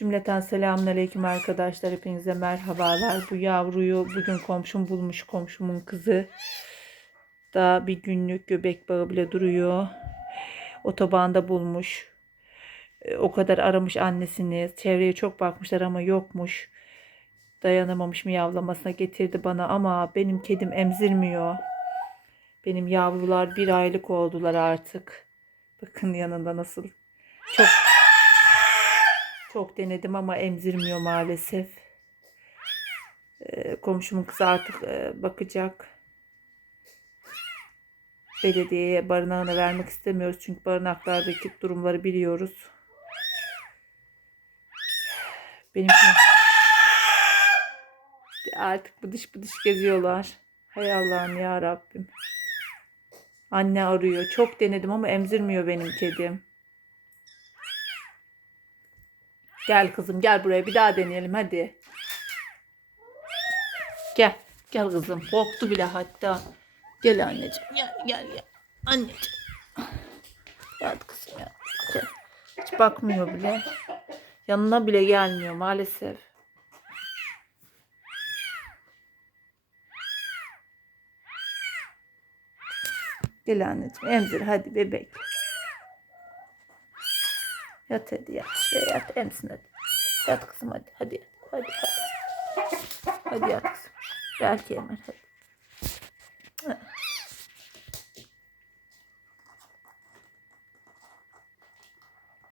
Cümleten selamünaleyküm arkadaşlar. Hepinize merhabalar. Bu yavruyu bugün komşum bulmuş. Komşumun kızı. Daha bir günlük göbek bağı bile duruyor. Otobanda bulmuş. E, O kadar aramış annesini. Çevreye çok bakmışlar ama yokmuş. Dayanamamış miyavlamasına getirdi bana ama benim kedim emzirmiyor. Benim yavrular bir aylık oldular artık. Bakın yanında nasıl. Çok çok denedim ama emzirmiyor maalesef. Ee, komşumun kızı artık e, bakacak. Belediyeye barınağına vermek istemiyoruz. Çünkü barınaklardaki durumları biliyoruz. Benimki artık bıdış bıdış geziyorlar. Hay Allah'ım ya Rabbim. Anne arıyor. Çok denedim ama emzirmiyor benim kedim. Gel kızım gel buraya bir daha deneyelim hadi. Gel. Gel kızım. Korktu bile hatta. Gel anneciğim. Gel gel gel. Anneciğim. Gel kızım ya. Gel. Hiç bakmıyor bile. Yanına bile gelmiyor maalesef. Gel anneciğim emzir hadi bebek. Yat hadi yat. Şuraya yat emsin hadi. Yat kızım hadi. Hadi yat. Hadi hadi. Hadi yat kızım. Gel Kemal hadi.